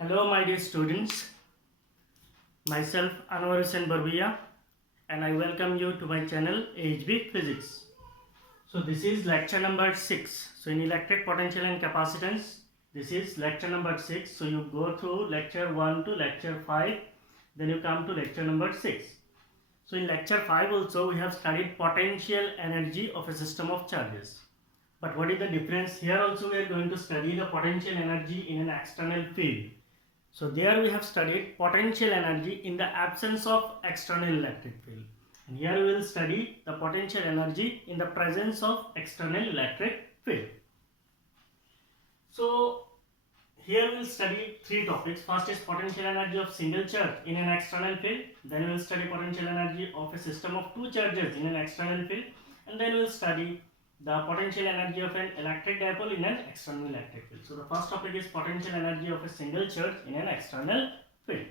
Hello, my dear students. Myself Anwar Hussain Barbiya, and I welcome you to my channel AHB Physics. So this is lecture number 6. So in electric potential and capacitance, this is lecture number 6. So you go through lecture 1 to lecture 5, then you come to lecture number 6. So in lecture 5 also we have studied potential energy of a system of charges. But what is the difference? Here also we are going to study the potential energy in an external field. So there we have studied potential energy in the absence of external electric field. And here we will study the potential energy in the presence of external electric field. So here we will study three topics. First is potential energy of single charge in an external field. Then we will study potential energy of a system of two charges in an external field. And then we will study the potential energy of an electric dipole in an external electric field. So the first topic is potential energy of a single charge in an external field.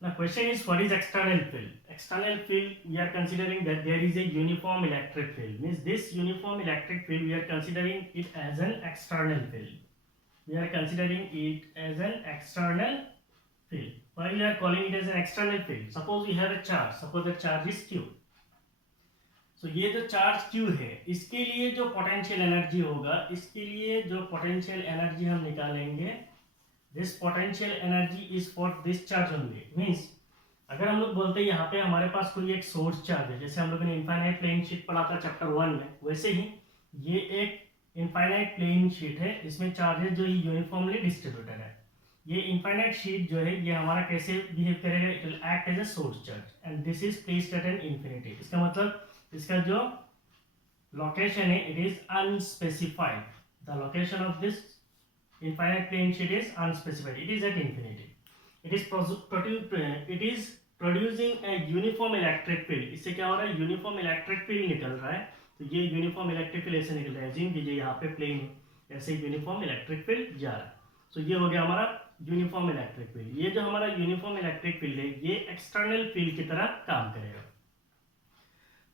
Now question is, what is external field? External field, we are considering that there is a uniform electric field. Means this uniform electric field, we are considering it as an external field. We are considering it as an external field. Why we are calling it as an external field? Suppose we have a charge. Suppose the charge is Q. तो ये जो charge Q है, इसके लिए जो potential energy होगा, इसके लिए जो पोटेंशियल एनर्जी हम निकालेंगे, this potential energy is for this charge only. Means अगर हम लोग बोलते हैं यहाँ पे हमारे पास कोई एक सोर्स चार्ज है, जैसे हम लोगों ने इनफाइनाइट प्लेन शीट पढ़ा था चैप्टर 1 में, वैसे ही ये एक इनफाइनाइट प्लेन शीट है, इसमें चार्जेस जो यूनिफॉर्मली डिस्ट्रीब्यूटेड है. ये इनफाइनाइट शीट जो है, ये हमारा कैसे बिहेव करेगा? It will act as a source charge and this is placed at an infinity. इसका मतलब इसका जो लोकेशन है, it is unspecified. The location of this infinite plane sheet is unspecified. It is at infinity. It is producing a uniform electric field. इससे क्या हो रहा है? यूनिफॉर्म इलेक्ट्रिक फील्ड निकल रहा है. तो ये यूनिफॉर्म इलेक्ट्रिक फील्ड ऐसे निकल रहा है. जिन कीजिए यहाँ पे प्लेन है, ऐसे यूनिफॉर्म इलेक्ट्रिक फील्ड जा रहा है. तो ये हो गया हमारा यूनिफॉर्म इलेक्ट्रिक फील्ड. ये जो हमारा यूनिफॉर्म इलेक्ट्रिक फील्ड है, ये एक्सटर्नल फील्ड की तरह काम करेगा.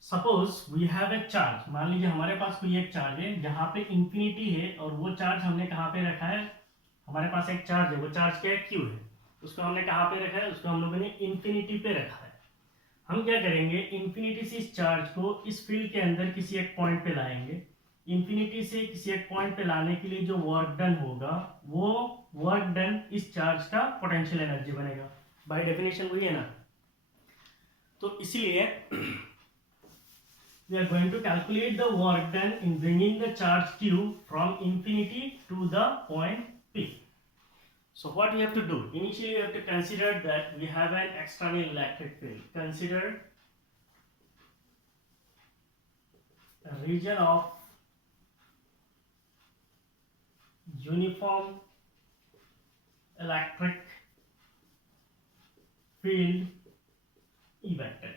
Suppose we have a charge. मान लीजिए हमारे पास कोई एक चार्ज है जहाँ पे इंफिनिटी है, और वो चार्ज हमने कहाँ पे रखा है? हमारे पास एक चार्ज है, वो चार्ज क्या है? Q है. उसको हमने कहाँ पे रखा है? उसको हम लोगों ने इंफिनिटी पे रखा है. हम क्या करेंगे? इंफिनिटी से इस चार्ज को इस फील्ड के अंदर किसी एक पॉइंट पे लाएंगे. इंफिनिटी से किसी एक पॉइंट पे लाने के लिए जो वर्क डन होगा, वो वर्क डन इस चार्ज का पोटेंशियल एनर्जी बनेगा. बाय डेफिनेशन वही है ना. तो इसलिए we are going to calculate the work done in bringing the charge Q from infinity to the point P. So what we have to do? Initially we have to consider that we have an external electric field. Consider a region of uniform electric field E vector.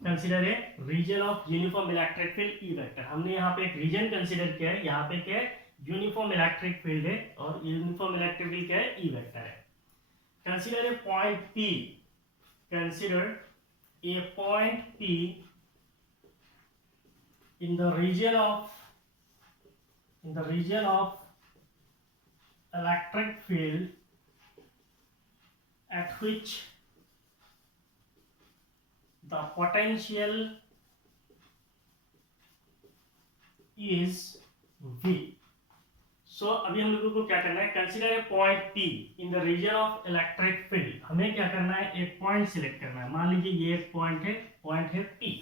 Consider a region of uniform electric field E vector. हमने यहाँ पे एक reason consider किया है. यहाँ पे क्या है? यूनिफॉर्म इलेक्ट्रिक फील्ड है, और यूनिफॉर्म इलेक्ट्रिक फील्ड क्या है? ई वेक्टर है. Consider a point P. Consider a point P in the region of electric field at which the potential is V. So अभी हम लोगों को क्या करना है? Consider a point P in the region of electric field. हमें क्या करना है? एक पॉइंट सिलेक्ट करना है. मान लीजिए ये एक पॉइंट है P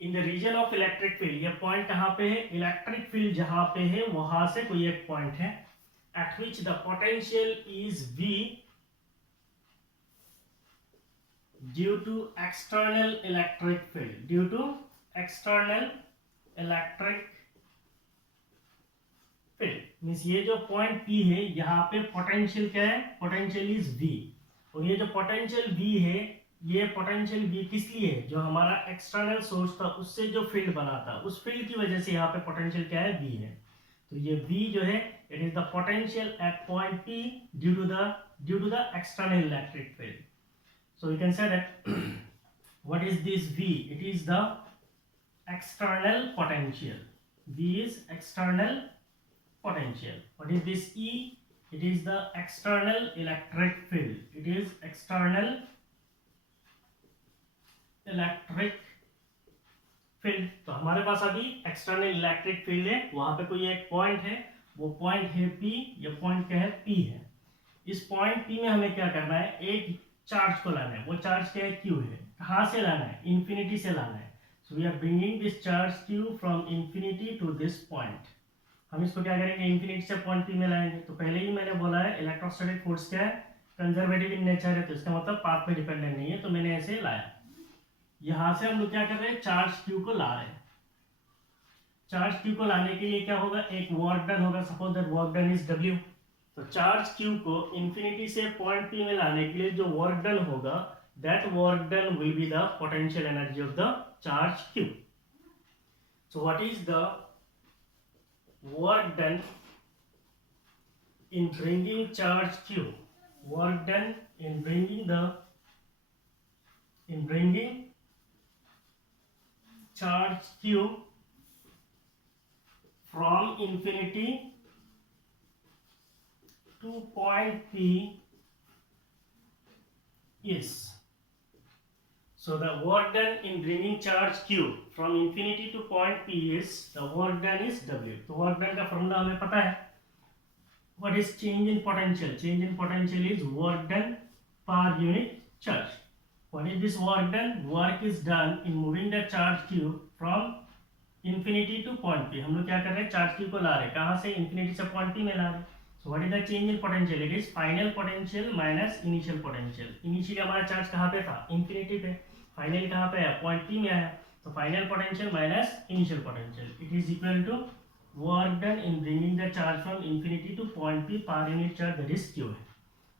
in the region of electric field. ये पॉइंट कहाँ पे है? इलेक्ट्रिक फील्ड जहां पे है वहां से कोई एक पॉइंट है, eight which the potential is V due to external electric field. Due to external electric field means ये जो पॉइंट P है, यहाँ पे पोटेंशियल क्या है? Potential is V. और ये जो पोटेंशियल V है, ये पोटेंशियल V किस लिए है? जो हमारा एक्सटर्नल सोर्स था उससे जो फील्ड बना था, उस फील्ड की वजह से यहाँ पे पोटेंशियल क्या है? V है. तो ये V जो है, it is the potential at point P due to the external electric field. So we can say that what is this V? It is the external potential. V is external potential. What is this E? It is the external electric field. It is external electric field. तो हमारे पास अभी external electric field है, वहां पे कोई एक point है, वो पॉइंट है P, ये पॉइंट क्या है P है। इस पॉइंट P में हमें क्या करना है, एक चार्ज को लाना है, वो चार्ज क्या है Q है। कहाँ से लाना है, इंफिनिटी से लाना है। So we are bringing this charge Q from infinity to this point. हम इसको क्या करेंगे, इंफिनिटी से पॉइंट P में लाएंगे। तो पहले ही मैंने बोला है इलेक्ट्रोस्टैटिक फोर्स क्या है, कंजर्वेटिव इन नेचर है, तो इसका मतलब पाथ पे डिपेंडेंट नहीं है, तो मैंने ऐसे लाया। यहां से हम लोग क्या कर रहे हैं, चार्ज Q को ला रहे हैं। चार्ज Q को लाने के लिए क्या होगा, एक वर्क डन होगा, suppose that work done is W। तो चार्ज Q को इंफिनिटी से पॉइंट P में लाने के लिए जो वर्क डन होगा, that work done will be the potential energy of the charge Q। So what is the work done in bringing charge Q? Work done in bringing charge Q from infinity to point P is, so the work done in bringing charge Q from infinity to point P is, the work done is W। तो work done का formula हमें पता है। What is change in potential? Change in potential is work done per unit charge. What is this work done? Work is done in moving the charge Q from infinity to point P। हम लोग क्या कर रहे हैं, charge Q को ला रहे हैं, कहाँ से, इंफिनिटी से पॉइंट P में ला रहे हैं। So what is the change in potential? It is final potential minus initial potential। Initially हमारा चार्ज कहाँ पे था, इंफिनिटी पे, फाइनल कहाँ पे है, पॉइंट P में आया। तो final potential minus initial potential, it is equal to work done in bringing the charge from infinity to point P per unit charge, that is Q।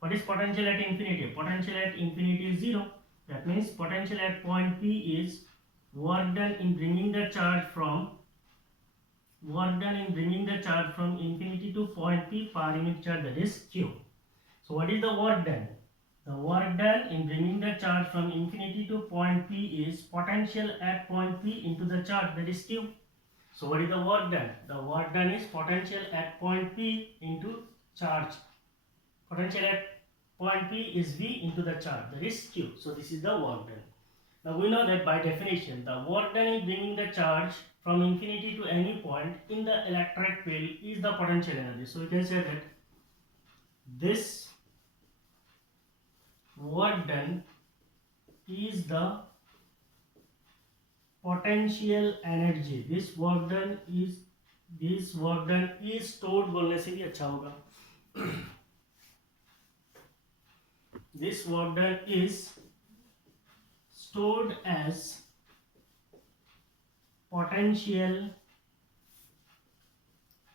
What is potential at infinity? Potential at infinity is 0. That means potential at point P is work done in bringing the charge from infinity to point P per unit charge, that is Q। So what is the work done? The work done in bringing the charge from infinity to point P is potential at point P into the charge, that is Q। So what is the work done? The work done is potential at point P into charge. Potential at point P is V into the charge, that is Q। So this is the work done। Now we know that by definition, the work done in bringing the charge from infinity to any point in the electric field is the potential energy। So we can say that this work done is the potential energy। this work done is stored, बोलने से भी अच्छा होगा। this work done is stored as potential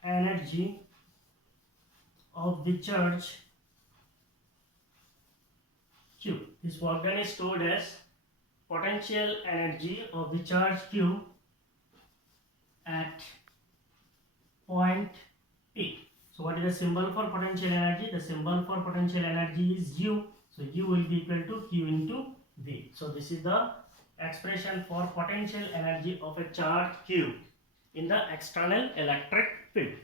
energy of the charge Q। this work done is stored as potential energy of the charge Q at point P। So what is the symbol for potential energy? The symbol for potential energy is U। So U will be equal to Q into V। So this is the expression for potential energy of a charge Q in the external electric field।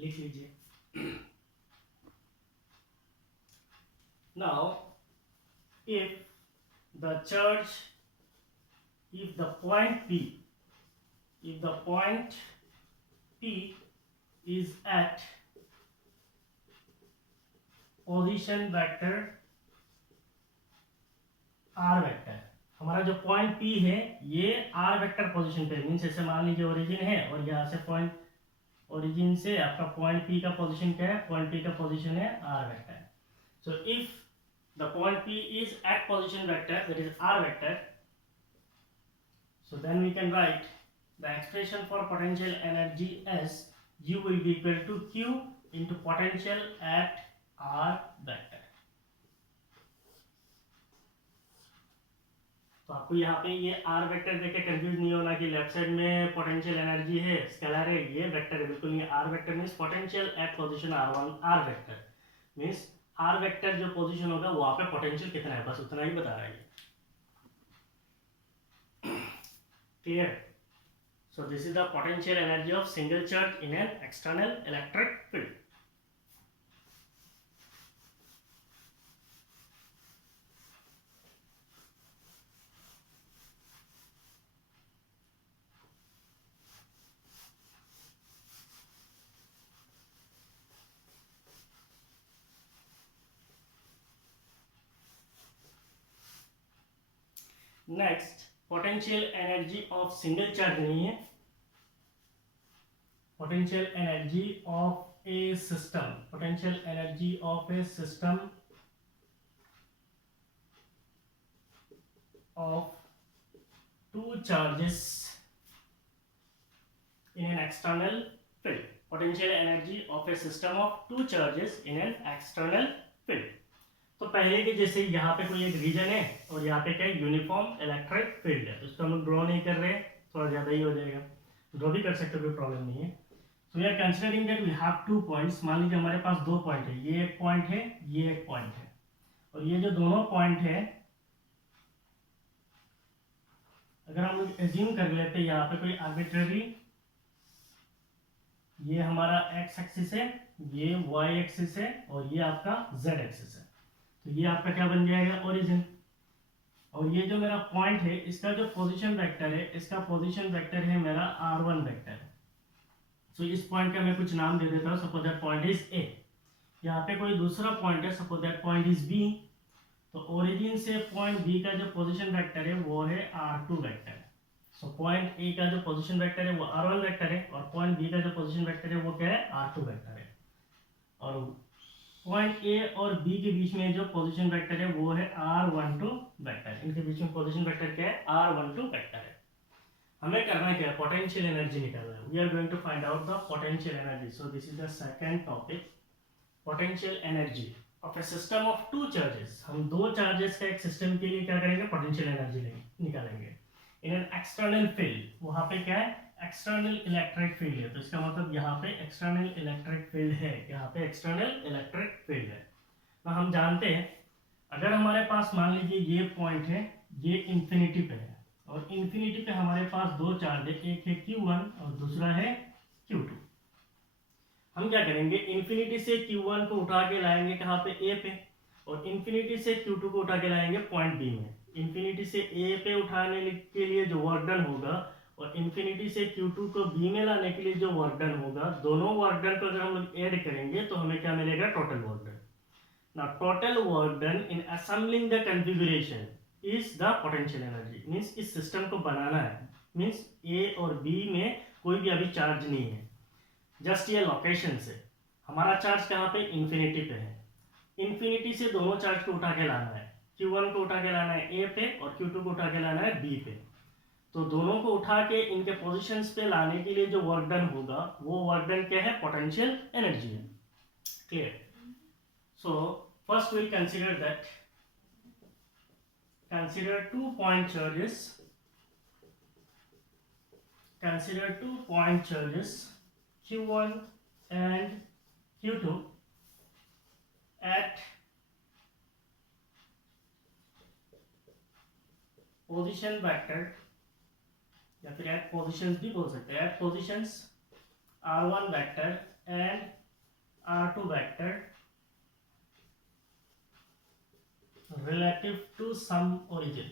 लिख लीजिए। Now if the charge, if the point P is at position vector r vector, हमारा जो point P है ये r vector position पे, means ऐसे मान लीजिए ओरिजिन है और यहाँ से पॉइंट, ओरिजिन से आपका पॉइंट P का पोजीशन क्या है, पॉइंट P का पोजीशन है r vector. So if the point P is at position vector, that is r vector, so then we can write the expression for potential energy as U will be equal to Q into potential at r vector। तो आपको यहाँ पे ये r vector देख के confuse नहीं होना कि लेफ्ट साइड में पोटेंशियल एनर्जी है, स्केलर है, ये वेक्टर है, बिल्कुल नहीं। r vector means potential at position r1, r vector means r vector जो पोजीशन होगा वहां पे पोटेंशियल कितना है, बस उतना ही बता रहा है। Clear? So this is the potential energy of single charge in an external electric field. Next, potential energy of single charge नहीं है, potential energy of a system, potential energy of a system of two charges in an external field. Potential energy of a system of two charges in an external field. तो पहले के जैसे यहाँ पे कोई एक रीजन है और यहाँ पे क्या यूनिफॉर्म इलेक्ट्रिक फील्ड है, उसको हम लोग ड्रॉ नहीं कर रहे हैं, थोड़ा ज़्यादा ही हो जाएगा, ड्रॉ भी कर सकते हो, कोई प्रॉब्लम नहीं है. So we are considering that we have 2 points. मान लीजिए हमारे पास 2 पॉइंट है, ये एक पॉइंट है, ये एक पॉइंट है, और ये जो दोनों पॉइंट है अगर हम लोग एज्यूम कर लेते हैं यहाँ पे कोई आर्बिट्ररी, ये हमारा एक्स एक्सिस है, ये वाई एक्सिस है, और ये आपका जेड एक्सिस है, तो ये आपका क्या बन जाएगा, ओरिजिन. और ये जो मेरा पॉइंट है इसका जो पोजीशन वेक्टर है, इसका पोजीशन वेक्टर है मेरा r1 वेक्टर. सो इस पॉइंट का मैं कुछ नाम दे देता हूँ. Suppose that point is A. यहाँ पे कोई दूसरा पॉइंट है, suppose that point is B. तो ओरिजिन से पॉइंट बी का जो पोजीशन वेक्टर है वो है r2 vector. So point A का जो पोजीशन वेक्टर है वो r1 वेक्टर है, और पॉइंट बी का जो पोजीशन वेक्टर है वो क्या है, r2 वेक्टर है. और पॉइंट ए और बी के बीच में जो पोजीशन वेक्टर है वो है r12 वेक्टर. इनके बीच में पोजीशन वेक्टर क्या है, r12 वेक्टर है. हमें करना क्या है, पोटेंशियल एनर्जी निकालना है. We are going to find out the potential energy. So this is the second topic, potential energy of a system of two charges. हम दो चार्जेस का एक सिस्टम के लिए क्या करेंगे, पोटेंशियल एनर्जी निकालेंगे. इन एन एक्सटर्नल फील्ड, वहां पे क्या है, एक्सटर्नल इलेक्ट्रिक फील्ड है, तो इसका मतलब यहाँ पे एक्सटर्नल इलेक्ट्रिक फील्ड है, यहाँ पे एक्सटर्नल इलेक्ट्रिक फील्ड है. तो हम जानते हैं अगर हमारे पास मान लीजिए ये पॉइंट है, ये इंफिनिटी पे है, और इंफिनिटी पे हमारे पास दो चार्ज है, एक है Q1 और दूसरा है Q2. हम क्या करेंगे, इंफिनिटी से Q1 को उठा के लाएंगे कहाँ पे, A पे, और इंफिनिटी से Q2 को उठा के लाएंगे पॉइंट B में. इंफिनिटी से A पे उठाने के लिए जो वर्क डन होगा और इंफिनिटी से Q2 को B में लाने के लिए जो वर्क डन होगा, दोनों वर्क डन को अगर हम लोग ऐड करेंगे तो हमें क्या मिलेगा, total work done. Now total work done in assembling the configuration is the potential energy. Means इस सिस्टम को बनाना है, मींस A और B में कोई भी अभी चार्ज नहीं है, जस्ट ये लोकेशन से. हमारा चार्ज कहाँ पे, इंफिनिटी पे है. इंफिनिटी से दोनों चार्ज को उठा के लाना है, Q1 को उठा के लाना है A पे और Q2 को उठा के लाना है B पे. तो दोनों को उठा के इनके पोजीशंस पे लाने के लिए जो वर्क डन होगा वो वर्क डन क्या है, पोटेंशियल एनर्जी है. Clear? So first will consider that, consider 2 point charges, consider 2 point charges Q1 and Q2 at position vector, या फिर at positions भी बोल सकते हैं, at positions r1 vector and r2 vector relative to some origin,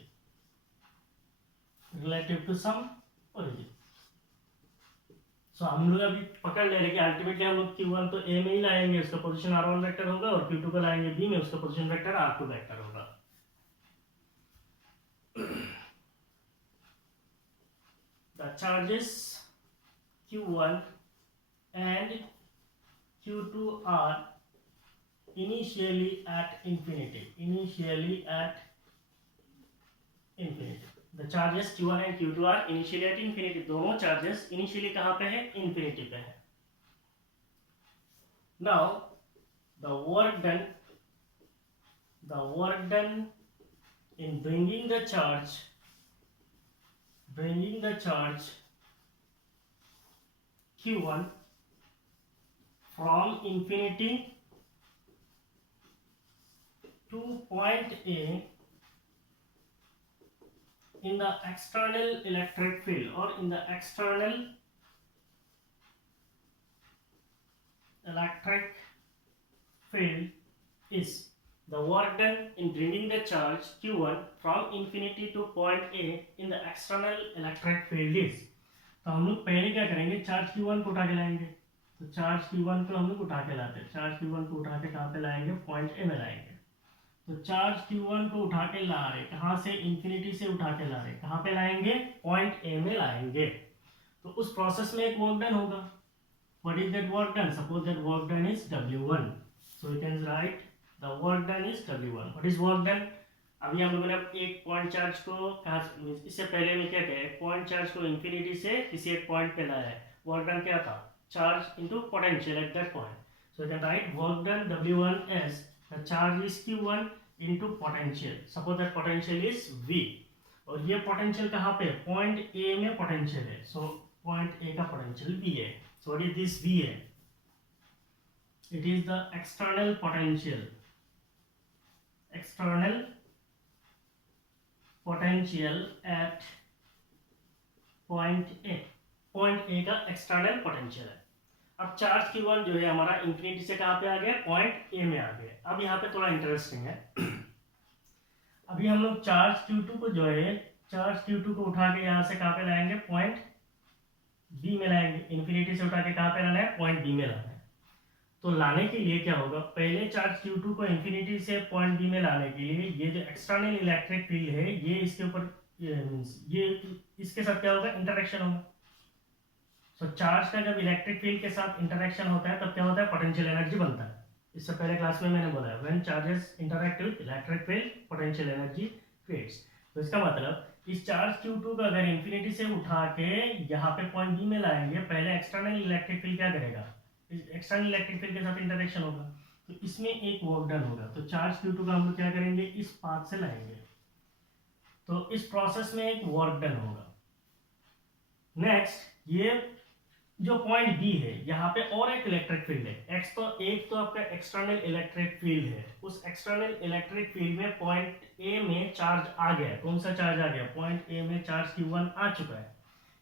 relative to some origin. सो हम लोग अभी पकड़ ले रहे कि अल्टीमेटली हम लोग Q1 तो A में ही लाएंगे, उसका पोजीशन r1 वेक्टर होगा, और Q2 को लाएंगे B में, उसका पोजीशन वेक्टर r2 वेक्टर होगा. The charges Q1 and Q2 are initially at infinity, initially at infinity. The charges Q1 and Q2 are initially at infinity. दोनों charges initially कहाँ पे है, infinity पे है. Now the work done in bringing the charge Q1 from infinity to point A in the external electric field or in the external electric field is the work done in bringing the charge q1 from infinity to point A in the external electric field is। तो हम लोग पहले क्या करेंगे, charge q1 को उठा के लाएंगे। तो चार्ज q1 को हम लोग उठा के लाते हैं, चार्ज q1 को उठा के कहाँ पे लाएंगे, पॉइंट ए में लाएंगे। तो चार्ज q1 को उठा के ला रहे, कहाँ से, इन्फिनिटी से उठा के ला रहे, कहाँ पे लाएंगे, पॉइंट ए में लाएंगे। तो उस प्रोसेस में एक वर्क डन होगा। What is that work done? Suppose that work done is w1, so we can write the work done is w1। What is work done? अभी हम लोगों ने एक पॉइंट चार्ज को कहा, इससे पहले में क्या कहे, पॉइंट चार्ज को इन्फिनिटी से किसी एक पॉइंट पे लाया है। वर्क डन क्या था, charge into potential at that point. So we can write work done w1 as the charge is q1 into potential. Suppose that potential is v, और ये पोटेंशियल कहाँ पे, पॉइंट ए में पोटेंशियल है। So point A का potential v है। So what is this v है? It is the external potential, external potential at point A. Point A का एक्सटर्नल पोटेंशियल है। अब चार्ज q1 जो है हमारा इंफिनिटी से कहाँ पे आ गया, पॉइंट ए में आ गया। अब यहाँ पे थोड़ा इंटरेस्टिंग है, अभी हम लोग चार्ज q2 को जो है, चार्ज q2 को उठा के यहाँ से कहाँ पे लाएंगे, पॉइंट बी में लाएंगे। इंफिनिटी से उठा के कहाँ पे लाना है, पॉइंट बी में लाना है। तो लाने के लिए क्या होगा, पहले चार्ज q2 को इंफिनिटी से पॉइंट बी में लाने के लिए ये जो एक्सटर्नल इलेक्ट्रिक फील्ड है, ये इसके ऊपर, ये इसके साथ क्या होगा, इंटरेक्शन होगा। सो चार्ज का जब इलेक्ट्रिक फील्ड के साथ इंटरेक्शन होता है तब क्या होता है, पोटेंशियल एनर्जी बनता है। इससे पहले क्लास में मैंने बोला है, when charges interact with electric field potential energy creates. तो इसका मतलब इस चार्ज q2 को अगर इंफिनिटी से उठा के यहाँ पे पॉइंट बी में लाएंगे, पहले एक्सटर्नल इलेक्ट्रिक फील्ड क्या करेगा, एक्सटर्नल इलेक्ट्रिक फील्ड के साथ इंटरेक्शन होगा, तो इसमें एक वर्क डन होगा। तो चार्ज q2 का हम लोग क्या करेंगे, इस पाथ से लाएंगे, तो इस प्रोसेस में एक वर्क डन होगा। नेक्स्ट, ये जो पॉइंट बी है, यहाँ पे और एक इलेक्ट्रिक फील्ड है, एक तो आपका एक्सटर्नल इलेक्ट्रिक फील्ड है। उस एक्सटर्नल इलेक्ट्रिक फील्ड में पॉइंट ए में चार्ज आ गया। कौन सा चार्ज आ गया, पॉइंट ए में चार्ज q1 आ चुका है।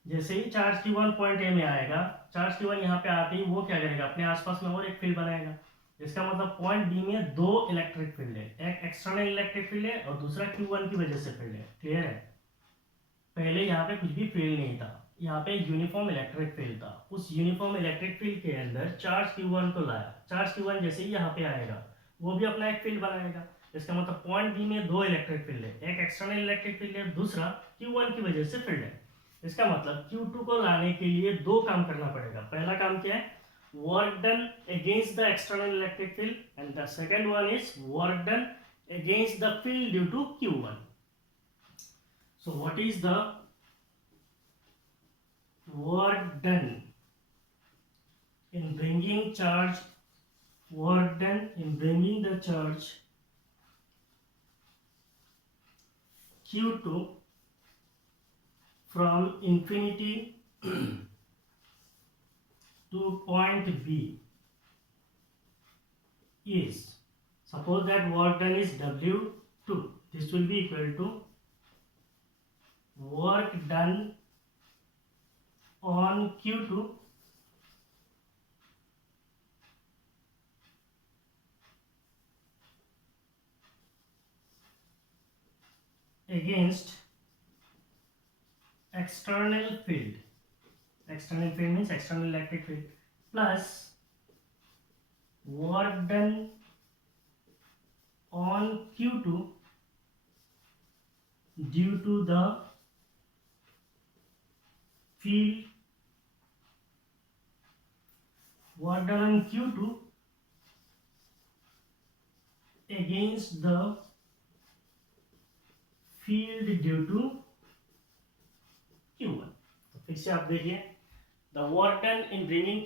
जैसे ही चार्ज q1 पॉइंट ए में आएगा, चार्ज q1 यहाँ पे आते ही वो क्या करेगा, अपने आसपास में और एक फील्ड बनाएगा। इसका मतलब पॉइंट बी में दो इलेक्ट्रिक फील्ड है, एक एक्सटर्नल इलेक्ट्रिक फील्ड है और दूसरा q1 की वजह से फील्ड है। क्लियर है? पहले यहाँ पे कुछ भी फील्ड नहीं था, यहाँ पे यूनिफॉर्म इलेक्ट्रिक फील्ड था। उस यूनिफॉर्म इलेक्ट्रिक फील्ड के अंदर चार्ज q1 को लाया। चार्ज q1 जैसे ही यहाँ पे आएगा, वो भी अपना एक फील्ड बनाएगा। इसका मतलब पॉइंट बी में दो इलेक्ट्रिक फील्ड है, एक एक्सटर्नल इलेक्ट्रिक फील्ड है, दूसरा q1 की वजह से फील्ड है। इसका मतलब q2 को लाने के लिए दो काम करना पड़ेगा। पहला काम क्या है, work done against the external electric field, and the second one is work done against the field due to q1। So what is the work done in bringing charge, work done in bringing the charge q2 from infinity to point B is, suppose that work done is W2, this will be equal to work done on q2 against external field, external field means external electric field, plus work done on q2 due to the field, work done on q2 against the field due to q1। तो फिर से आप देखिए, the work done in bringing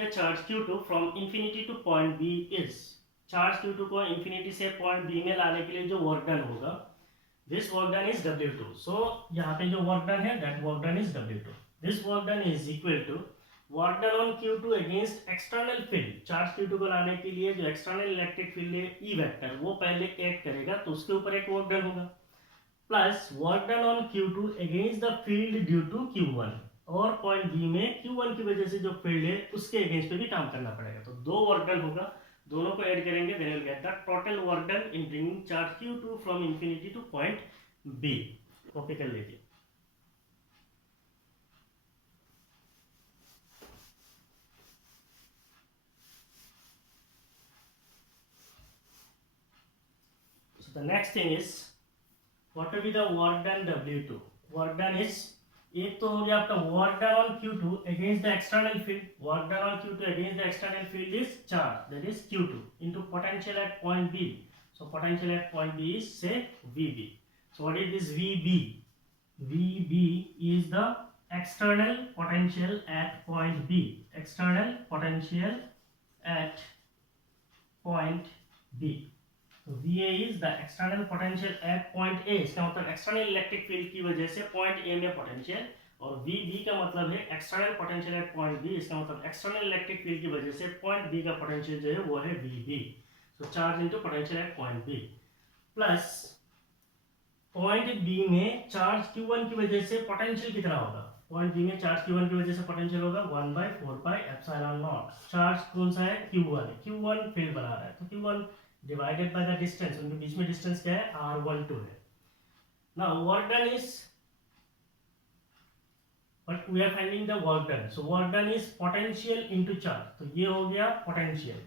the charge q2 from infinity to point B is, charge q2 को infinity से point B में लाने के लिए जो work done होगा, this work done is W2। so यहाँ पे जो work done है, that work done is W2। this work done is equal to work done on q2 against external field। Charge q2 को लाने के लिए जो external electric field है E वेक्टर, वो पहले एक्ट करेगा, तो उसके ऊपर एक work done होगा। Plus work done on Q2 against the field due to Q1, और पॉइंट बी में Q1 की वजह से जो फील्ड है उसके अगेंस्ट पे भी काम करना पड़ेगा। तो दो वर्क डन होगा, दोनों को ऐड करेंगे, then will get the total work done in bringing charge Q2 from infinity to point B. Copy कर लीजिए। So the next thing is what will be the work done W2? Work done is, एक तो हो गया आपका work done on Q2 against the external field. Work done on Q2 against the external field is charge, that is Q2 into potential at point B. So potential at point B is say VB. So what is this VB? VB is the external potential at point B. External potential at point B. तो VA is the external potential at point A, इसका मतलब external electric field की वजह से point A में potential, और VB का मतलब है external potential at point B, इसका मतलब एक्सटर्नल इलेक्ट्रिक फील्ड की वजह से पॉइंट B का पोटेंशियल जो है वो है VB। So charge into potential at point B, plus point B में चार्ज Q1 की वजह से पोटेंशियल कितना होगा? पॉइंट B में चार्ज Q1 की वजह से पोटेंशियल होगा 1/4πε0। चार्ज कौन सा है? Q1 है। Q1 फील्ड बना रहा है, तो Q1 divided by the distance, उनके बीच में डिस्टेंस क्या है? R12 है। Now work done is, but we are finding the work done, so work done is potential into charge. तो ये हो गया पोटेंशियल,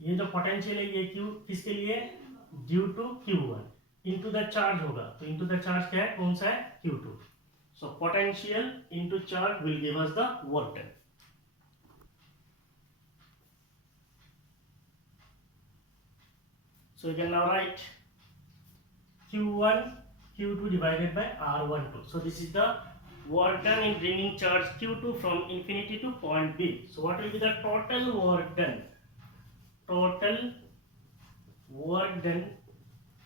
ये जो पोटेंशियल है ये Q किसके लिए? Due to Q1 into the charge होगा, तो इनटू द चार्ज क्या है? कौन सा है? Q2। So potential into charge will give us the work done. So you can now write Q1 Q2 divided by R12. So this is the work done in bringing charge Q2 from infinity to point B. So what will be the total work done? Total work done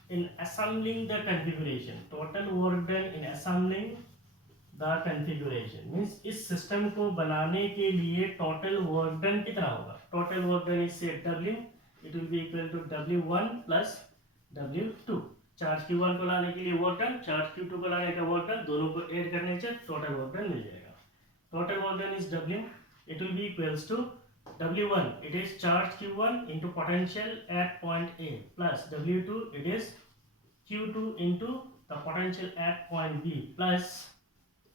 in assembling the configuration. Total work done in assembling the configuration means इस system को बनाने के लिए total work done कितना होगा? Total work done is से W, it will be equal to W1 plus W2। Charge Q1 को लाने के लिए वर्क डन, चार्ज Q2 को लाने का वर्क डन, दोनों को ऐड करने से टोटल वर्क डन मिल जाएगा। Total work done is W, it will be equals to W1, it is charge Q1 into potential at point A, plus W2, it is Q2 into the potential at point B, plus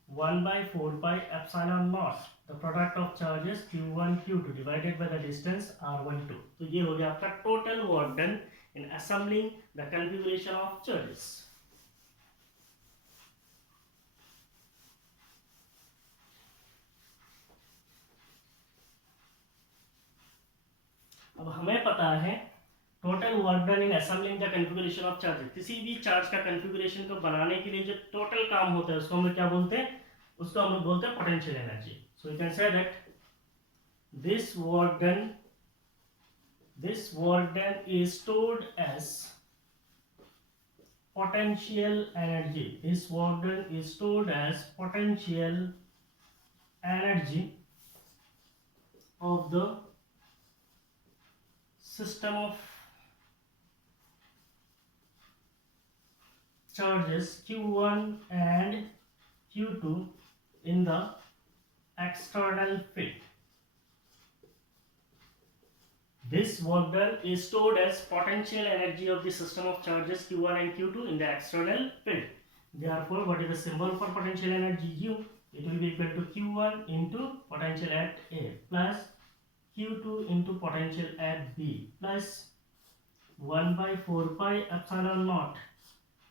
1/4πε0, the product of charges Q1 Q2 divided by the distance R12। तो ये हो गया आपका total work done in assembling the configuration of charges। अब हमें पता है total work done in assembling the configuration of charges, किसी भी चार्ज का कॉन्फ़िगरेशन को बनाने के लिए जो टोटल काम होता है उसको हम क्या बोलते हैं? उसको हम लोग बोलते हैं potential energy. So you can say that this work done is stored as potential energy। this work done is stored as potential energy of the system of charges Q1 and Q2 in the external field। This work done is stored as potential energy of the system of charges Q1 and Q2 in the external field। Therefore, what is the symbol for potential energy? U. It will be equal to Q1 into potential at A plus Q2 into potential at B plus 1/4πε0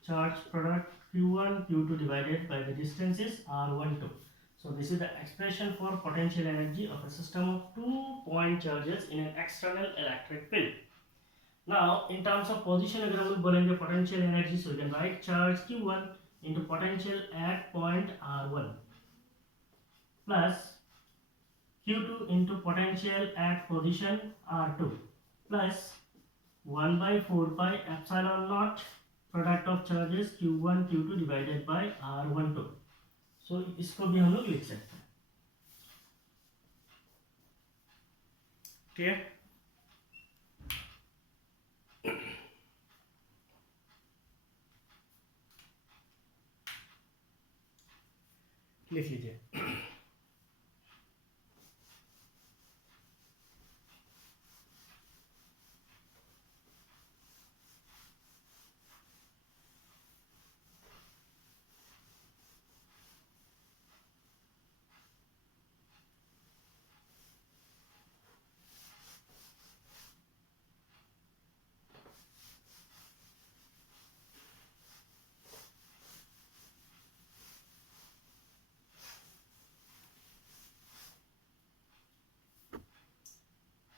charge product Q1 Q2 divided by the distances R12। So this is the expression for potential energy of a system of 2 point charges in an external electric field। Now in terms of position अगर हम लोग बोलेंगे potential energy, so you can write charge Q1 into potential at point R1 plus Q2 into potential at position R2 plus 1/4πε0 product of charges Q1 Q2 divided by R12। सो इसको भी हम लोग लिख सकते हैं। क्लियर? लिख लीजिए।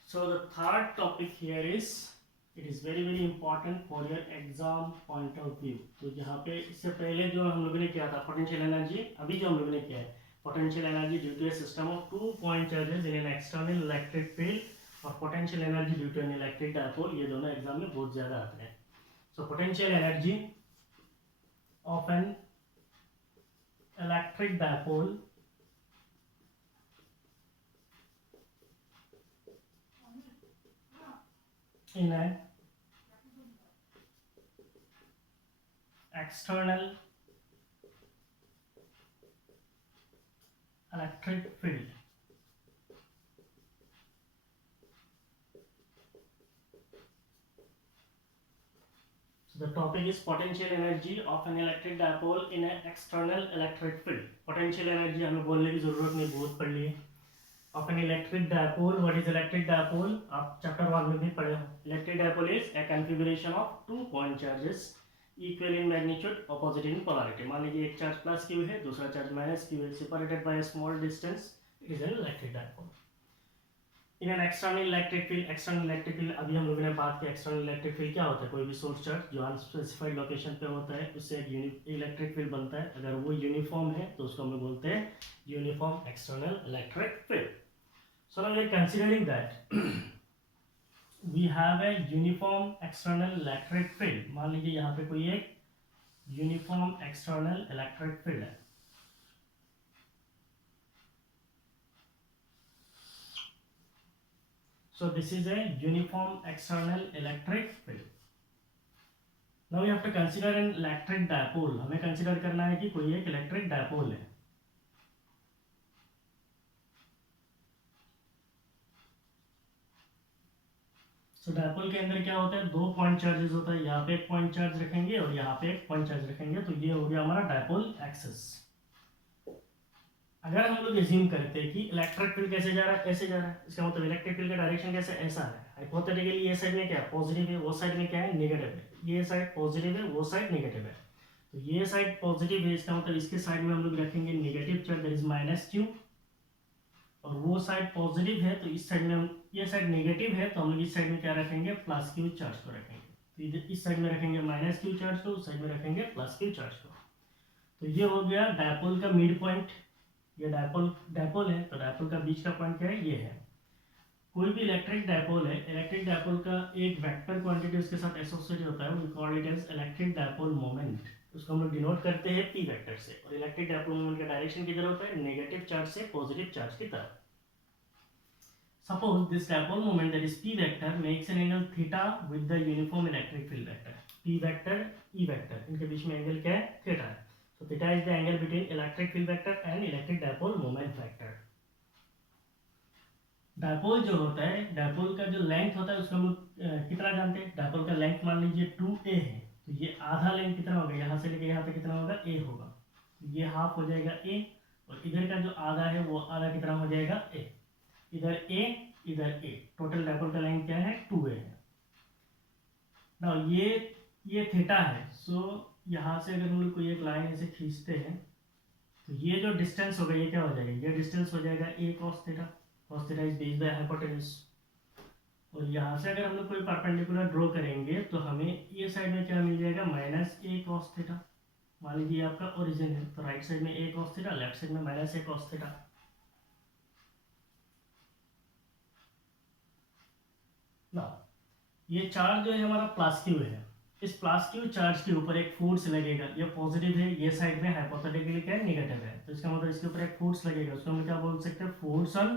So the third topic here is it is very important for your exam point of view. तो यहाँ पे इससे पहले जो हम लोगों ने किया था पोटेंशियल एनर्जी, अभी जो हम लोगों ने किया है potential energy due to a system of 2 point charges in an external electric field और potential energy due to an electric dipole, ये दोनों एग्जाम में बहुत ज्यादा आते हैं। So potential energy of an electric dipole in an external electric field. So the topic is potential energy of an electric dipole in an external electric field. Potential energy हमें बोलने की जरूरत नहीं, बहुत पढ़ ली है। Of an electric dipole, what is electric dipole? आप chapter 1 में भी पढ़े हो। Electric dipole is a configuration of 2 point charges equal in magnitude, opposite in polarity. मान लीजिए एक चार्ज प्लस q है, दूसरा चार्ज माइनस q है, separated by a small distance. It is an electric dipole. In an external electric field, external electric field अभी हम लोगों ने बात की external electric field क्या होता है? कोई भी सोर्स चार्ज जो अनस्पेसिफाइड लोकेशन पे होता है उससे एक इलेक्ट्रिक फील्ड बनता है। अगर वो यूनिफॉर्म है तो उसको हम बोलते हैं uniform external electric field. So now we are considering that we have a uniform external electric field. मान लीजिए यहाँ पे कोई एक uniform external electric field है। So this is a uniform external electric field. Now we have to consider an electric dipole. हमें consider करना है कि कोई एक electric dipole है। सो डायपोल के अंदर क्या होता है? 2 पॉइंट चार्जेस होता है। यहाँ पे एक पॉइंट चार्ज रखेंगे और यहाँ पे एक पॉइंट चार्ज रखेंगे, तो ये हो गया हमारा डायपोल एक्सिस। अगर हम लोग एज्यूम करते हैं कि इलेक्ट्रिक फील्ड कैसे जा रहा है, ऐसे जा रहा है, इसका मतलब इलेक्ट्रिक फील्ड का डायरेक्शन कैसे, ऐसा है। हाइपोथेटिकली ये साइड में क्या है, पॉजिटिव है, वो साइड में क्या है, नेगेटिव है। ये साइड पॉजिटिव है, वो साइड नेगेटिव है। तो ये साइड पॉजिटिव है, इसका मतलब इसके साइड में हम लोग रखेंगे negative charge, that is minus Q. और वो साइड पॉजिटिव है तो इस साइड में हम, ये साइड नेगेटिव है तो हम लोग इस साइड में क्या रखेंगे, प्लस क्यू चार्ज को रखेंगे। तो इधर इस साइड में रखेंगे माइनस क्यू चार्ज को, उस साइड में रखेंगे प्लस क्यू चार्ज को। तो ये हो गया डायपोल का मिड पॉइंट। ये डायपोल है तो डायपोल का बीच का पॉइंट क्या है, ये है। कोई भी इलेक्ट्रिक डायपोल है, इलेक्ट्रिक डायपोल का एक वेक्टर क्वांटिटी उसके साथ एसोसिएट होता है, we call it as electric dipole moment. उसको हम लोग डिनोट करते हैं पी वेक्टर से। और इलेक्ट्रिक डायपोल मोमेंट का डायरेक्शन किधर होता है, नेगेटिव चार्ज से पॉजिटिव चार्ज की तरफ। Suppose this dipole moment, that is p vector, makes an angle theta with the uniform electric field vector. p vector, e vector, इनके बीच में एंगल क्या है, थीटा है। So theta is the angle between electric field vector and electric dipole moment vector. Dipole जो होता है, dipole का जो लेंथ होता है उसको हम कितना जानते हैं। डायपोल का लेंथ मान लीजिए 2a है, तो ये आधा लेंथ कितना होगा, यहाँ से लेके यहाँ तक कितना होगा, a होगा। ये हाफ हो जाएगा a, और इधर का जो आधा है वो आधा कितना हो जाएगा, a। इधर a इधर a, टोटल डायपोल का लेंथ क्या है, 2a है। नाउ ये थीटा है। सो यहाँ से अगर हम लोग कोई एक लाइन ऐसे खींचते हैं तो ये जो डिस्टेंस होगा ये क्या हो जाएगा, ये डिस्टेंस हो जाएगा a cos theta. cos theta is based by hypotenuse. और यहाँ से अगर हम लोग कोई परपेंडिकुलर ड्रॉ करेंगे तो हमें ये साइड में क्या मिल जाएगा, माइनस a cos थीटा। मान लीजिए आपका ओरिजिन है तो राइट साइड में a cos theta, left side में माइनस a cos थीटा। ना ये चार्ज जो है हमारा प्लस क्यू है, इस प्लस क्यू चार्ज के ऊपर एक फोर्स लगेगा। ये पॉजिटिव है, ये साइड में हाइपोथेटिकली क्या है, नेगेटिव है। तो इसका मतलब इसके ऊपर एक फोर्स लगेगा, उसको हम क्या बोल सकते हैं, force on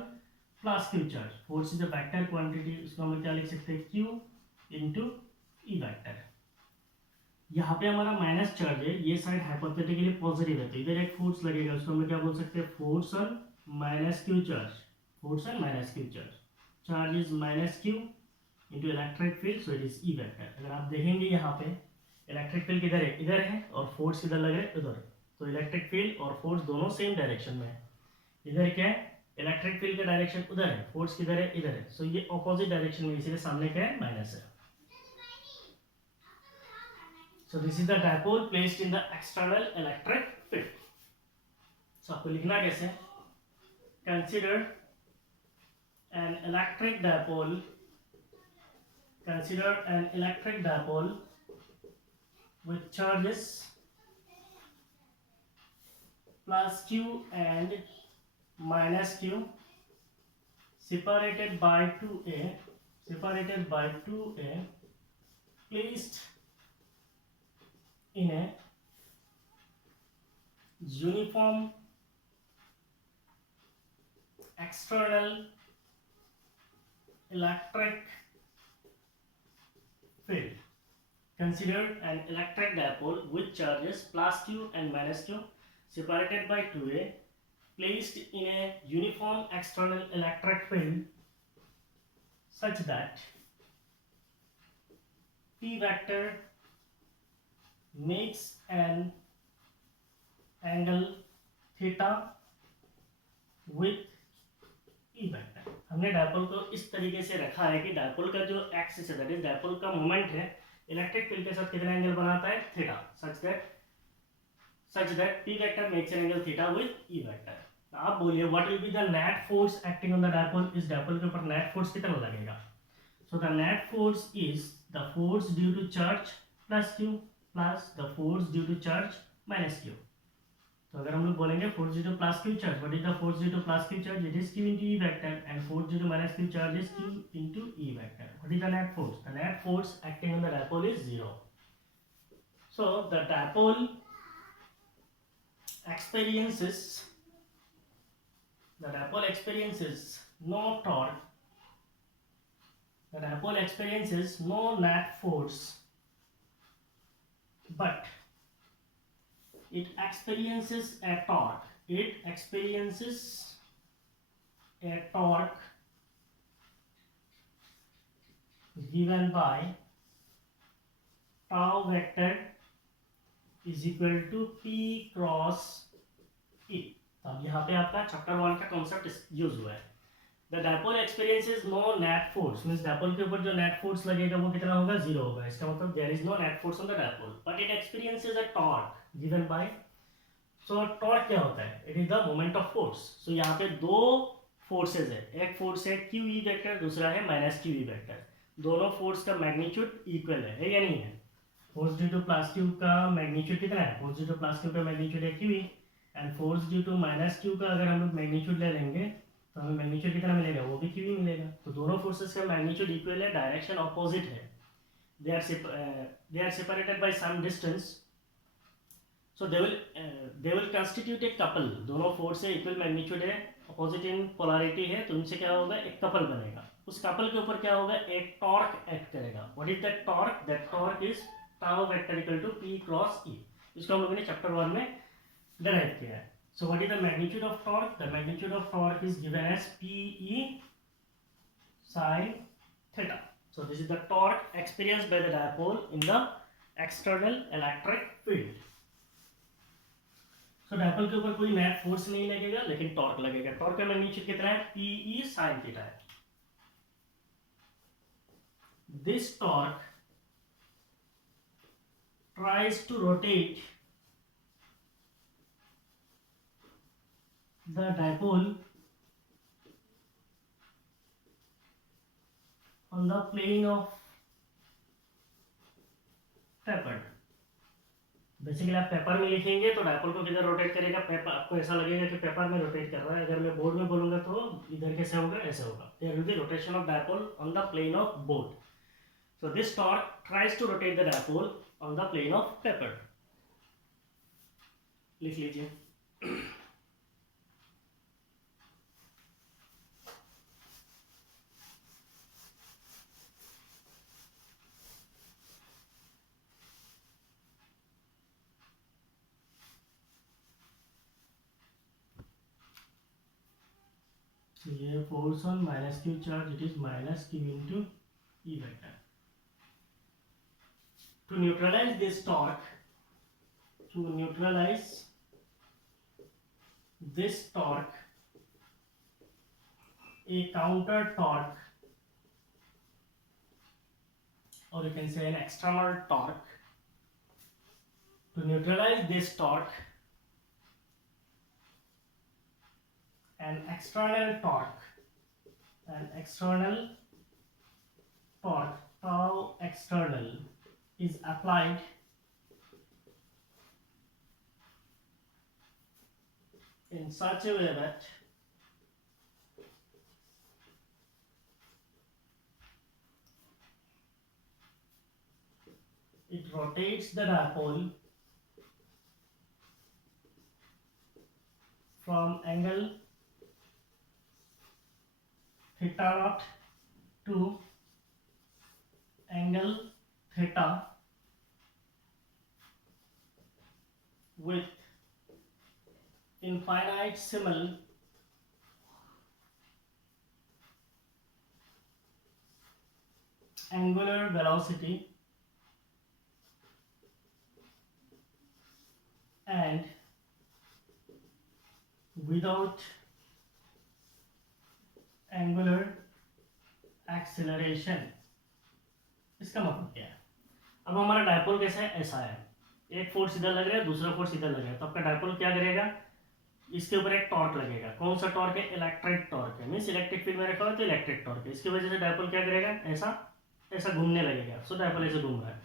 plus Q charge. Force is a vector quantity, उसको हम क्या लिख सकते हैं, क्यू इनटू ई वेक्टर। यहाँ पे हमारा माइनस चार्ज है, ये साइड हाइपोथेटिकली पॉजिटिव है, तो इधर एक फोर्स लगेगा, उसको हम क्या बोल सकते हैं, force on minus Q charge, force on minus Q charge, charge is minus Q into electric field, so it is E vector. अगर आप देखेंगे यहाँ पे इलेक्ट्रिक फील्ड किधर है, इधर है, और फोर्स किधर लग रहा है, उधर, तो इलेक्ट्रिक फील्ड और फोर्स दोनों सेम डायरेक्शन में है। इधर क्या है, इलेक्ट्रिक फील्ड का डायरेक्शन उधर है, फोर्स किधर है, इधर है, सो ये ऑपोजिट डायरेक्शन में, इसीलिए सामने क्या है, माइनस है। So this is the dipole placed in the external electric field. So आपको लिखना कैसे, consider an electric dipole, consider an electric dipole with charges plus q and minus q separated by 2a, separated by 2a, placed in a uniform external electric field. Consider an electric dipole with charges plus q and minus q separated by 2a, placed in a uniform external electric field such that P vector makes an angle theta with E vector। हमने dipole को इस तरीके से रखा है कि dipole का जो एक्सिस है, दैट इज डायपोल का मोमेंट है, इलेक्ट्रिक फील्ड के साथ कितना एंगल बनाता है, theta, such that P vector makes an angle theta with E vector। आप बोलिए what will be the net force acting on the dipole, इस डायपोल के ऊपर नेट फोर्स कितना लगेगा। So the net force is the force due to charge plus q plus the force due to charge minus q। तो अगर हम लोग बोलेंगे force due to plus q charge, what is the force due to plus q charge, it is q into E vector, and force due to minus q charge is q into E vector। What is the net force? The net force acting on the dipole is 0। So the dipole experiences no torque, the dipole experiences no net force, but it experiences a torque, given by tau vector is equal to p cross e। तो अब यहाँ पे आपका chapter 1 का concept use हुआ है। The dipole experiences no net force, means dipole के ऊपर जो नेट फोर्स लगेगा वो कितना होगा, 0 होगा। इसका मतलब there is no net force on the dipole, but it experiences a torque given by, so torque क्या होता है, it is the moment of force. So यहाँ पे दो फोर्सेज है, एक फोर्स है क्यू ई वेक्टर, दूसरा है माइनस क्यू ई वेक्टर। दोनों फोर्स का मैग्नीट्यूड इक्वल है या नहीं है। Force due to plus Q का मैग्नीट्यूड कितना है, force due to plus Q का मैग्नीट्यूड है Q E, and force due to minus Q का अगर हम लोग मैग्नीट्यूड ले लेंगे तो हमें मैग्नीट्यूड कितना मिलेगा, वो भी क्यू ई मिलेगा। तो दोनों फोर्सेस का मैग्नीट्यूड इक्वल है, डायरेक्शन ऑपोजिट है, they are separated by some distance, so they will constitute a couple। दोनों फोर्स से इक्वल मैग्नीट्यूड है, अपोजिट इन पोलैरिटी है, तो उनसे क्या होगा, एक कपल बनेगा। उस कपल के ऊपर क्या होगा, एक टॉर्क एक्ट करेगा। What is that torque, that torque is tau vector equal to p cross e। इसको हम लोगों ने चैप्टर 1 में डिराइव किया है। So what is the magnitude of torque, the magnitude of torque is given as pe sin theta। So this is the torque experienced by the dipole in the external electric field। So dipole के ऊपर कोई net force नहीं लगेगा, लेकिन torque लगेगा। Torque का magnitude कितना है, pe sin theta है। This torque tries to rotate the dipole on the plane of tapered। Basically आप पेपर में लिखेंगे तो डायपोल को किधर रोटेट करेगा, पेपर आपको ऐसा लगेगा कि पेपर में रोटेट कर रहा है। अगर मैं बोर्ड में बोलूंगा तो इधर कैसे होगा, ऐसे होगा। There will be rotation of dipole on the plane of board. So this torque tries to rotate the dipole on the plane of paper. लिख लीजिए। So ये force on minus q charge, it is minus q into E vector. To neutralize this torque, a counter torque, or you can say an external torque. To neutralize this torque, an external torque, tau external, is applied in such a way that it rotates the dipole from angle theta naught to angle theta with infinitesimal angular velocity and without angular acceleration. इसका मतलब क्या है? अब हमारा dipole कैसा है? ऐसा है, एक फोर्स इधर लग रहा है, दूसरा फोर्स इधर लग रहा है, तो आपका डायपोल क्या करेगा? इसके ऊपर एक टॉर्क लगेगा. कौन सा टॉर्क है? इलेक्ट्रिक टॉर्क है. मींस इलेक्ट्रिक फील्ड में रखा हुआ तो इलेक्ट्रिक टॉर्क है. इसकी वजह से डायपोल क्या करेगा? ऐसा ऐसा घूमने लगेगा. सो डायपोल ऐसे घूम रहा है.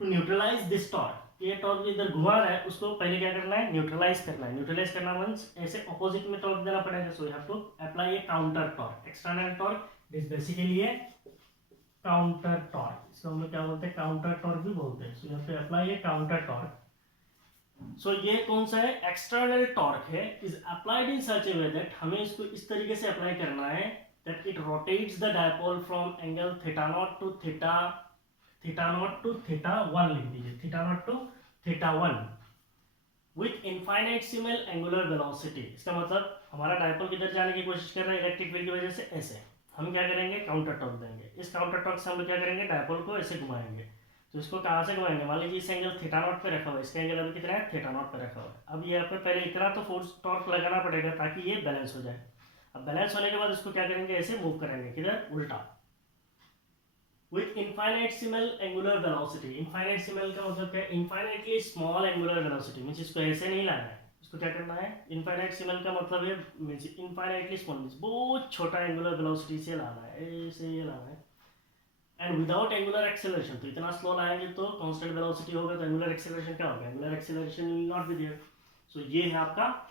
टू न्यूट्रलाइज दिस टॉर्क, ये टॉर्क इधर घुमा रहा है, उसको पहले क्या करना है? न्यूट्रलाइज करना है. न्यूट्रलाइज करना मींस ऐसे ऑपोजिट में टॉर्क देना पड़ेगा. So you have to apply a counter torque. External torque is basically a counter torque. इसको हम लोग क्या बोलते हैं? काउंटर टॉर्क भी बोलते हैं. So you have to apply a counter torque. So ये कौन सा है? एक्सटर्नल टॉर्क है. Is applied in such a way that, हमें इसको इस तरीके से अप्लाई करना है that it rotates the dipole from angle theta naught to theta naught to theta 1. लिख दीजिए theta naught to theta 1 with infinitesimal angular velocity. इसका मतलब हमारा डायपोल किधर जाने की कोशिश कर रहा है? इलेक्ट्रिक फील्ड की वजह से ऐसे. हम क्या करेंगे? काउंटर टॉर्क देंगे. इस काउंटर टॉर्क से हम लोग क्या करेंगे? डायपोल को ऐसे घुमाएंगे. तो इसको कहाँ से घुमाएंगे? मान लीजिए इस एंगल थीटा नॉट पे रखा हुआ है, इसका एंगल अभी कितना है? थीटा नॉट पे रखा हुआ है. अब यहाँ पे पहले इतना तो फोर्स टॉर्क लगाना पड़ेगा ताकि ये बैलेंस हो जाए. अब बैलेंस होने के बाद इसको क्या करेंगे? ऐसे मूव करेंगे. किधर? उल्टा. With infinitesimal angular velocity. Infinitesimal का मतलब क्या है? Infinitely small angular velocity. Means इसको ऐसे नहीं लाना है. इसको क्या करना है? इनफाइनाइटेसिमल का मतलब है मींस इनफाइनाइटली स्मॉल, मींस बहुत छोटा एंगुलर वेलोसिटी से लाना है. ऐसे ये लाना है. And without angular acceleration. तो इतना स्लो लाएंगे तो कांस्टेंट वेलोसिटी होगा, तो एंगुलर एक्सेलरेशन क्या होगा? Angular acceleration will not be there. So ये है आपका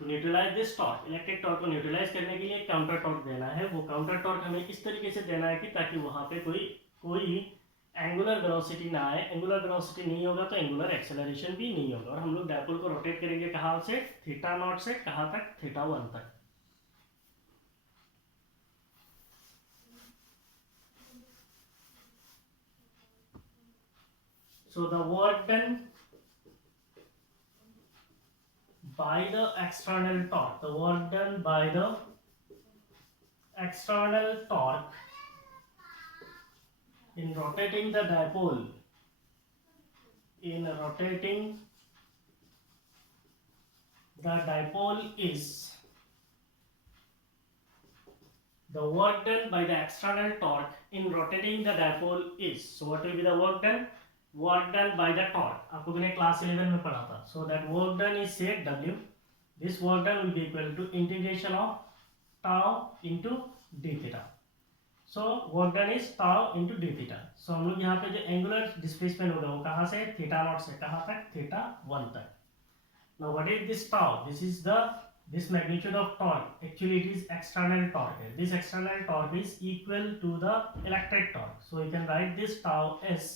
to neutralise this torque. Electric torque को न्यूट्रलाइज करने के लिए काउंटर टॉर्क देना है. वो काउंटर टॉर्क हमें इस तरीके से देना है कि ताकि वहां पे कोई एंगुलर वेलोसिटी ना आए. एंगुलर वेलोसिटी नहीं होगा तो एंगुलर एक्सेलरेशन भी नहीं होगा. और हम लोग डायपोल को रोटेट करेंगे कहाँ से? थीटा नॉट से कहाँ तक? थीटा 1 तक. So the work done by the external torque, in rotating the dipole, is the work done by the external torque in rotating the dipole is. So what will be the work done? Work done by the torque. आपको मैंने class 11 में पढ़ा था. So that work done is say W. This work done will be equal to integration of tau into d theta. So work done is tau into d theta. So हम लोग यहाँ पे जो angular displacement होगा वो कहाँ से? Theta naught से कहाँ तक? थीटा 1 तक. Now what is this tau? This magnitude of torque. Actually it is external torque. This external torque is equal to the electric torque. So you can write this tau as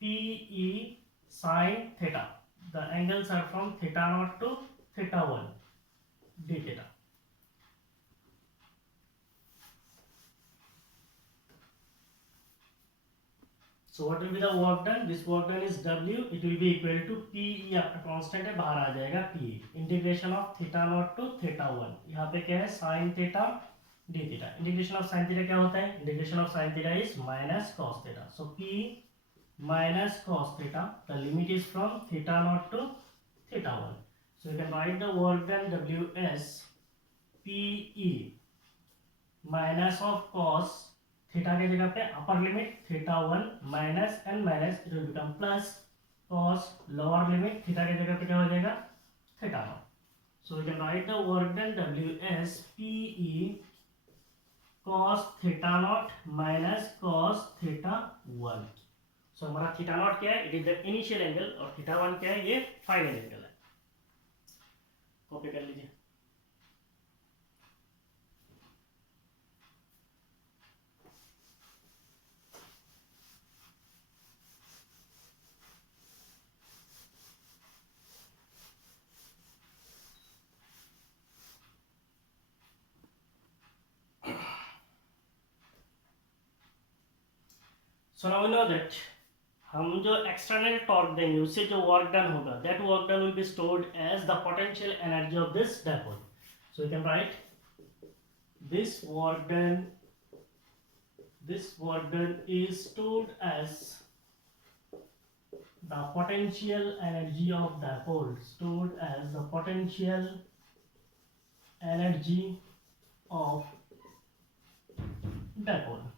Pe sin theta. The angles are from theta naught to theta 1 d theta. So what will be the work done? This work done is W. It will be equal to PE, आपका constant है, बाहर आ जाएगा PE. Integration of theta not to theta 1. यहाँ पे क्या है, sine theta D theta. Integration of sine theta क्या होता है? Integration of sine theta is minus cos theta. So PE minus cos theta. The limit is from theta naught to theta 1. So you can write the work done W as PE minus of cos theta के जगह पे upper limit theta 1 minus and minus it will become plus cos lower limit theta के जगह पे क्या हो जाएगा, theta not. So we can write the work done W as PE cos theta not minus cos theta 1. So हमारा theta not क्या है? It is the initial angle. और थीटा 1 क्या है? ये फाइनल एंगल है. कॉपी कर लीजिए. So now we know that हम जो एक्सटर्नल टॉर्क देंगे उससे जो वर्क डन होगा, that work done will be stored as the potential energy of this dipole. So you can write this work done is stored as the potential energy of dipole, stored as the potential energy of dipole.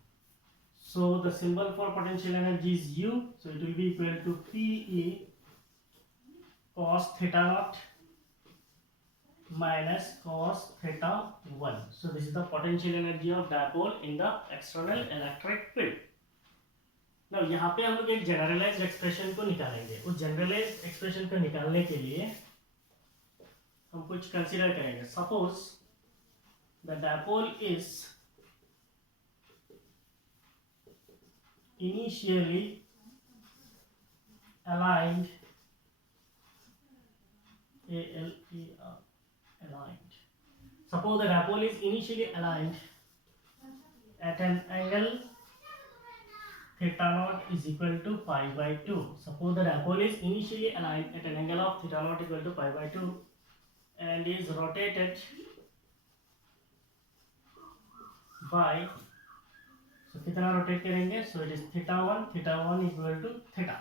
So the symbol for potential energy is U. So it will be equal to PE cos theta naught minus cos theta 1. So this is the potential energy of dipole in the external electric field. Now यहाँ पे हम लोग एक generalised expression को निकालेंगे. उस generalised expression को निकालने के लिए हम कुछ कंसीडर करेंगे. Suppose the dipole is initially aligned, aligned. Suppose the dipole is initially aligned at an angle theta naught is equal to pi by 2. Suppose the dipole is initially aligned at an angle of theta naught equal to pi by 2 and is rotated by, तो कितना rotate करेंगे? So it is theta 1 equal to theta.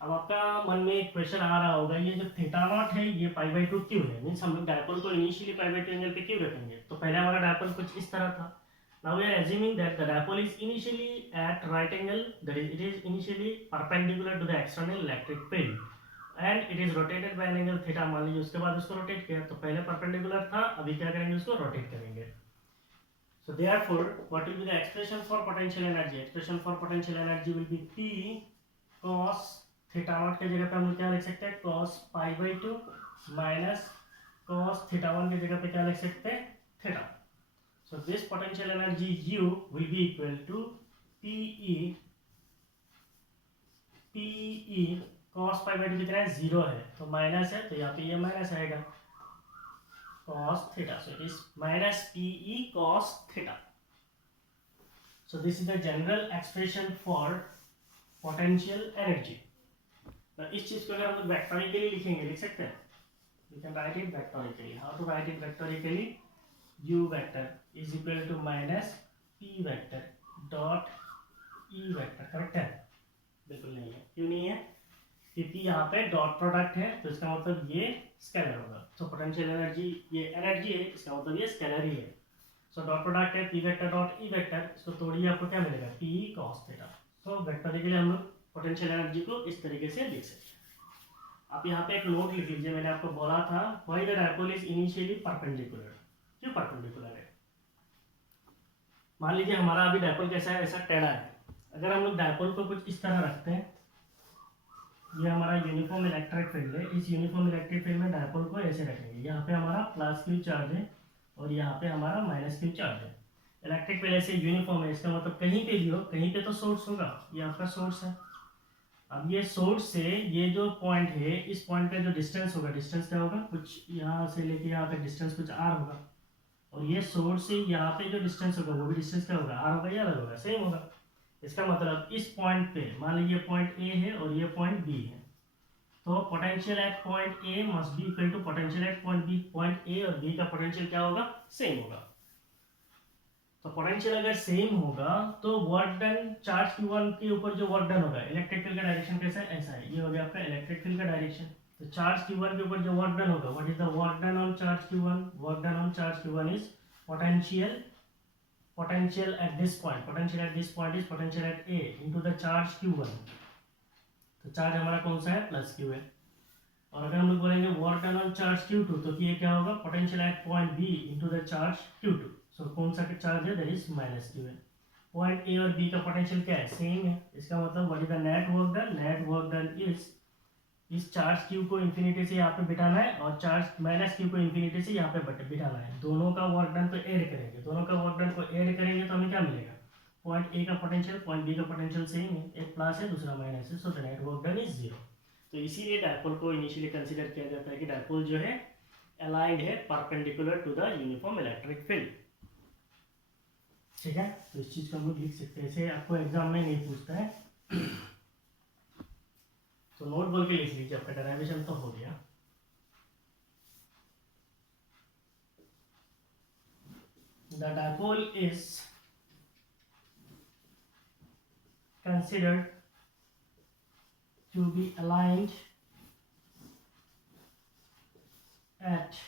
अब आपका मन में एक question आ रहा होगा, ये जो थीटा नॉट है ये पाई बाई 2 क्यों है? मींस हम लोग डायपोल को इनिशियली पाई बाई 2 एंगल पे क्यों रखेंगे? तो पहले हमारा डायपोल कुछ इस तरह था. Now we are assuming that the dipole is initially at right angle, that is it is initially perpendicular to the external electric field and it is rotated by an angle theta. मान लीजिए उसके बाद उसको rotate किया, तो पहले perpendicular था, अभी क्या करेंगे? उसको रोटेट करेंगे. So therefore, what will be the expression for potential energy? Expression for potential energy will be P cos theta naught के जगह पे हम लोग क्या लिख सकते हैं? cos pi by 2 minus cos theta 1 के जगह पे क्या लिख सकते हैं? theta. So this potential energy U will be equal to PE cos pi by 2 कितना है? 0 है, तो माइनस है, तो यहाँ पे ये माइनस आएगा cos theta. So it is minus PE cos theta. So this is the general expression for potential energy. Now इस चीज को अगर हम लोग वेक्टोरिकली लिखेंगे, लिख सकते हैं. We can write it vectorically. How to write it vectorically? U vector is equal to minus P vector dot E vector. Correct है? बिल्कुल नहीं है. क्यों नहीं है? क्योंकि यहाँ पे डॉट प्रोडक्ट है, तो इसका मतलब ये स्केलर होगा. तो पोटेंशियल एनर्जी ये एनर्जी है, इसका मतलब ये स्केलर ही है. सो डॉट प्रोडक्ट है P vector dot E vector, इसको तोड़िए आपको क्या मिलेगा? P cos theta. So vectorically हम लोग पोटेंशियल एनर्जी को इस तरीके से लिख सकते हैं. आप यहाँ पे एक नोट लिख लीजिए. मैंने आपको बोला था why the dipole is initially perpendicular. क्यों परपेंडिकुलर है? मान लीजिए हमारा अभी डायपोल कैसा है? ऐसा टेढ़ा है. अगर हम लोग डायपोल को कुछ इस तरह रखते हैं, ये हमारा यूनिफॉर्म इलेक्ट्रिक फील्ड है. इस यूनिफॉर्म इलेक्ट्रिक फील्ड में डायपोल को ऐसे रखेंगे. यहाँ पे हमारा प्लस क्यू चार्ज है और यहाँ पे हमारा माइनस क्यू चार्ज है. इलेक्ट्रिक फील्ड ऐसे यूनिफॉर्म है, इसका मतलब कहीं पे भी हो, कहीं पे तो सोर्स होगा. ये आपका सोर्स है. अब ये सोर्स से ये जो पॉइंट है, इस पॉइंट पे जो डिस्टेंस होगा, डिस्टेंस क्या होगा? कुछ यहाँ से लेके यहाँ तक डिस्टेंस कुछ आर होगा. और ये सोर्स से यहाँ पे जो डिस्टेंस होगा वो भी डिस्टेंस क्या होगा? आर होगा या अलग होगा? सेम होगा. इसका मतलब इस पॉइंट पे मान लीजिए पॉइंट ए है और ये पॉइंट बी है, तो potential at point A must be equal to potential at point B. Point A और बी का पोटेंशियल क्या होगा, सेम होगा। तो पोटेंशियल अगर सेम होगा तो वर्क डन चार्ज Q1 के ऊपर जो वर्क डन होगा, इलेक्ट्रिक फील्ड का डायरेक्शन कैसा है, ऐसा है, ये हो गया आपका इलेक्ट्रिक फील्ड का डायरेक्शन। तो चार्ज Q1 के ऊपर जो वर्क डन होगा, what is the work done on charge Q1, work done on charge Q1 is potential at this point, potential at this point is potential at A into the charge Q1। तो charge हमारा कौन सा है, plus Q है। और अगर हम लोग बोलेंगे work done on charge Q2, तो ये क्या होगा, potential at point B into the charge Q2। सो कौन सा चार्ज है, दैट इज माइनस Q है। पॉइंट A और B का पोटेंशियल क्या है, सेम है। इसका मतलब what is the net work done, net work done is इस चार्ज Q को इंफिनिटी से यहाँ पे बिठाना है और चार्ज माइनस Q को इंफिनिटी से यहाँ पे बिठाना है। दोनों का वर्क डन को ऐड करेंगे, दोनों का वर्क डन को ऐड करेंगे तो हमें क्या मिलेगा, पॉइंट ए का पोटेंशियल पॉइंट बी का पोटेंशियल सेम है, एक प्लस है दूसरा माइनस है, सो the net work done is 0। तो इसीलिए डायपोल को इनिशियली कंसीडर किया जाता है कि डायपोल जो है अलाइंड है perpendicular to the uniform electric field. ठीक है, तो इस चीज को हम लोग लिख सकते हैं, इसे आपको एग्जाम में नहीं पूछता है तो नोट बोल के लिख लीजिए, आपका डेरिवेशन तो हो गया। The dipole is considered to be aligned at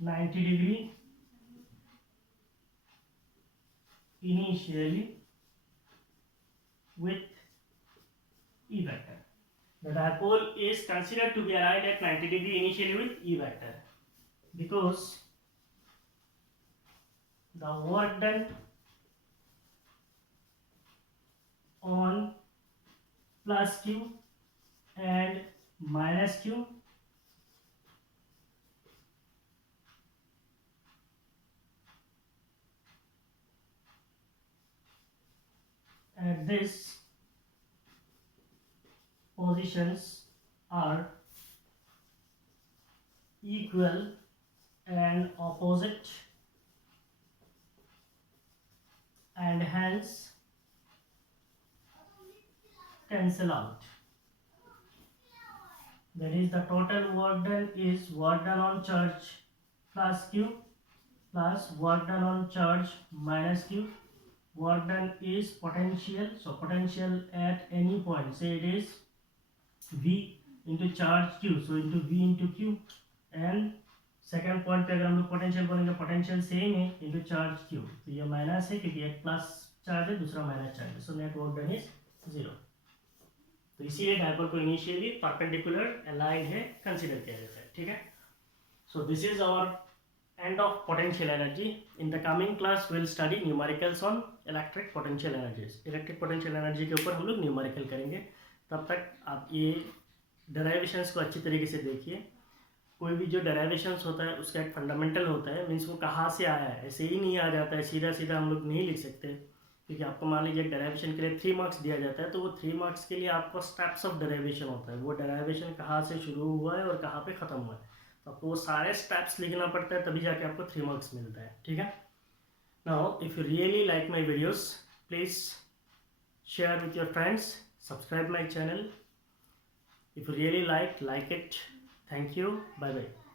90 degree initially with E vector. The dipole is considered to be aligned at 90 degree initially with E vector because the work done on plus Q and minus Q at this positions are equal and opposite and hence cancel out. That is, the total work done is work done on charge plus Q plus work done on charge minus Q. Work done is potential, so potential at any point, say it is V into charge Q, so into V into Q, and second point पे अगर हम लोग potential बोलेंगे, potential same है into charge Q, तो ये minus है क्योंकि एक प्लस चार्ज है दूसरा माइनस चार्ज है, so net work done is 0। तो इसीलिए डायपोल को इनिशियली परपेंडिकुलर अलाइंड है कंसीडर किया जाता है। ठीक है, so this is our end of potential energy. In the coming class we'll study numericals on electric potential energies. electric potential energy के ऊपर हम लोग न्यूमेरिकल करेंगे। तब तक आप ये डेरिवेशंस को अच्छी तरीके से देखिए। कोई भी जो डेरिवेशंस होता है उसका एक फंडामेंटल होता है, मीन्स वो कहाँ से आया है, ऐसे ही नहीं आ जाता है सीधा सीधा हम लोग नहीं लिख सकते, क्योंकि आपको मान लीजिए डेरिवेशन के लिए 3 मार्क्स दिया जाता है, तो वो 3 मार्क्स के लिए आपको स्टेप्स ऑफ डेरिवेशन होता है, वो डेरिवेशन कहाँ से शुरू हुआ है और कहाँ पे ख़त्म हुआ है, तो आपको वो सारे स्टेप्स लिखना पड़ता है, तभी जाके आपको 3 मार्क्स मिलता है। ठीक है, now if you really like my videos please share with your friends, subscribe my channel, if you really like it, thank you, bye bye।